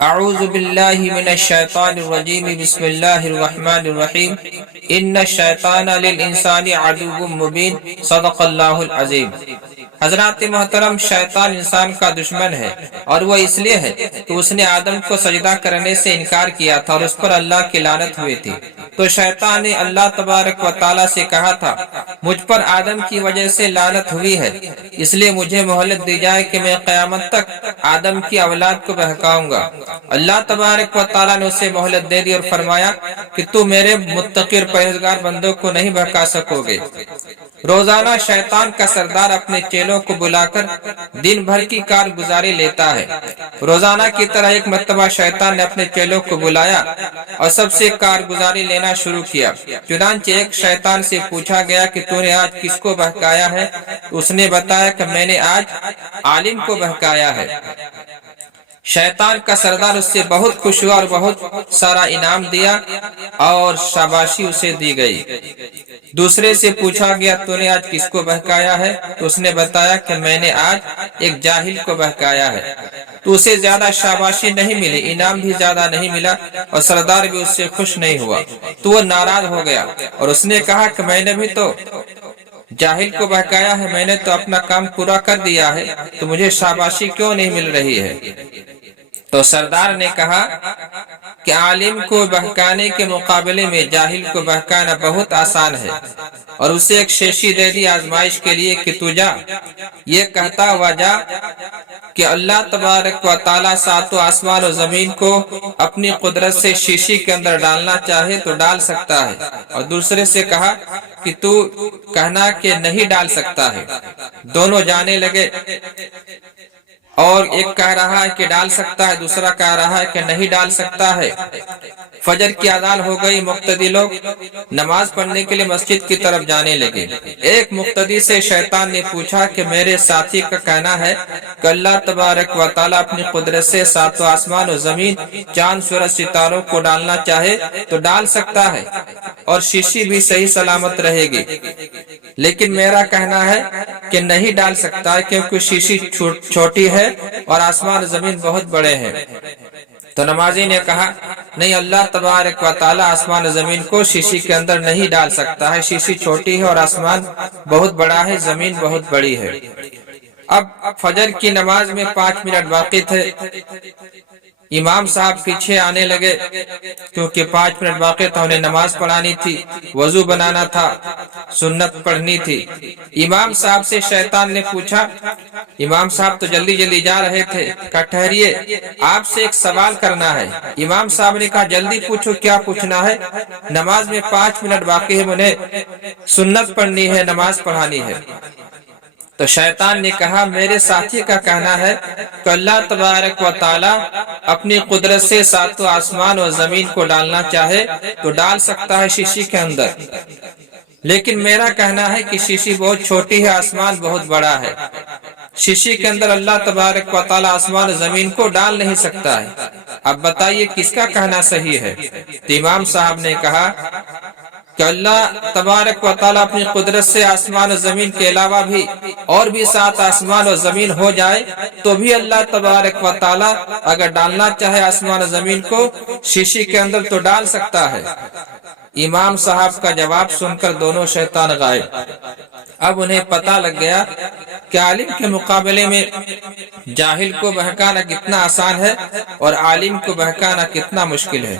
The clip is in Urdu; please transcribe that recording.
اعوذ باللہ من الشیطان الرجیم بسم اللہ الرحمن الرحیم ان الشیطان للانسان عدو مبین صدق اللہ العظیم۔ حضرات محترم، شیطان انسان کا دشمن ہے، اور وہ اس لیے ہے کہ اس نے آدم کو سجدہ کرنے سے انکار کیا تھا اور اس پر اللہ کی لعنت ہوئی تھی۔ تو شیطان نے اللہ تبارک و تعالیٰ سے کہا تھا، مجھ پر آدم کی وجہ سے لعنت ہوئی ہے، اس لیے مجھے مہلت دی جائے کہ میں قیامت تک آدم کی اولاد کو بہکاؤں گا۔ اللہ تبارک و تعالیٰ نے اسے مہلت دے دی اور فرمایا کہ تو میرے متقی اور پرہیزگار بندوں کو نہیں بہکا سکو گے۔ روزانہ شیطان کا سردار اپنے چیلوں کو بلا کر دن بھر کی کارگزاری لیتا ہے۔ روزانہ کی طرح ایک مرتبہ شیطان نے اپنے چیلوں کو بلایا اور سب سے کارگزاری لینا شروع کیا۔ چنانچہ ایک شیطان سے پوچھا گیا کہ تو نے آج کس کو بہکایا ہے؟ اس نے بتایا کہ میں نے آج عالم کو بہکایا ہے۔ شیطان کا سردار اس سے بہت خوش ہوا اور بہت سارا انعام دیا اور شاباشی اسے دی گئی۔ دوسرے سے پوچھا گیا تو نے آج کس کو بہکایا ہے؟ تو اس نے بتایا کہ میں نے آج ایک جاہل کو بہکایا ہے۔ تو اسے زیادہ شاباشی نہیں ملی، انعام بھی زیادہ نہیں ملا، اور سردار بھی اس سے خوش نہیں ہوا۔ تو وہ ناراض ہو گیا اور اس نے کہا کہ میں نے بھی تو جاہل کو بہکایا ہے، میں نے تو اپنا کام پورا کر دیا ہے، تو مجھے شاباشی کیوں نہیں مل رہی ہے؟ تو سردار نے کہا کہ عالم کو بہکانے کے مقابلے میں جاہل کو بہکانا بہت آسان ہے، اور اسے ایک شیشی دے دی آزمائش کے لیے کہ تو جا، یہ کہتا ہوا جا کہ اللہ تبارک و تعالیٰ ساتوں آسمان و زمین کو اپنی قدرت سے شیشی کے اندر ڈالنا چاہے تو ڈال سکتا ہے، اور دوسرے سے کہا کہ تو کہنا کہ نہیں ڈال سکتا ہے۔ دونوں جانے لگے، اور ایک کہہ رہا ہے کہ ڈال سکتا ہے، دوسرا کہہ رہا ہے کہ نہیں ڈال سکتا ہے۔ فجر کی اذان ہو گئی، مقتدی لوگ نماز پڑھنے کے لیے مسجد کی طرف جانے لگے۔ ایک مقتدی سے شیطان نے پوچھا کہ میرے ساتھی کا کہنا ہے کہ اللہ تبارک و تعالیٰ اپنی قدرت سے ساتوں آسمان و زمین، چاند سورج ستاروں کو ڈالنا چاہے تو ڈال سکتا ہے، اور شیشی بھی صحیح سلامت رہے گی، لیکن میرا کہنا ہے کہ نہیں ڈال سکتا ہے کیونکہ شیشی چھوٹی ہے اور آسمان زمین بہت بڑے ہیں۔ تو نمازی نے کہا نہیں، اللہ تبارک و تعالیٰ آسمان زمین کو شیشی کے اندر نہیں ڈال سکتا ہے، شیشی چھوٹی ہے اور آسمان بہت بڑا ہے، زمین بہت بڑی ہے۔ اب فجر کی نماز میں 5 منٹ باقی تھے۔ امام صاحب پیچھے آنے لگے کیونکہ 5 منٹ باقی تھا، انہیں نماز پڑھانی تھی، وضو بنانا تھا، سنت پڑھنی تھی۔ امام صاحب سے شیطان نے پوچھا، امام صاحب تو جلدی جلدی جا رہے تھے، کہا ٹھہریے، آپ سے ایک سوال کرنا ہے۔ امام صاحب نے کہا جلدی پوچھو، کیا پوچھنا ہے؟ نماز میں 5 منٹ باقی ہے، انہیں سنت پڑھنی ہے، نماز پڑھانی ہے۔ تو شیطان نے کہا میرے ساتھی کا کہنا ہے کہ اللہ تبارک و تعالیٰ اپنی قدرت سے ساتوں آسمان و زمین کو ڈالنا چاہے تو ڈال سکتا ہے شیشی کے اندر، لیکن میرا کہنا ہے کہ شیشی بہت چھوٹی ہے، آسمان بہت بڑا ہے، شیشی کے اندر اللہ تبارک و تعالیٰ آسمان و زمین کو ڈال نہیں سکتا ہے۔ اب بتائیے کس کا کہنا صحیح ہے؟ تو امام صاحب نے کہا کہ اللہ تبارک و تعالیٰ اپنی قدرت سے آسمان و زمین کے علاوہ بھی اور بھی 7 آسمان و زمین ہو جائے تو بھی اللہ تبارک و تعالیٰ اگر ڈالنا چاہے آسمان و زمین کو شیشی کے اندر تو ڈال سکتا ہے۔ امام صاحب کا جواب سن کر دونوں شیطان غائب۔ اب انہیں پتہ لگ گیا کہ عالم کے مقابلے میں جاہل کو بہکانا کتنا آسان ہے اور عالم کو بہکانا کتنا مشکل ہے۔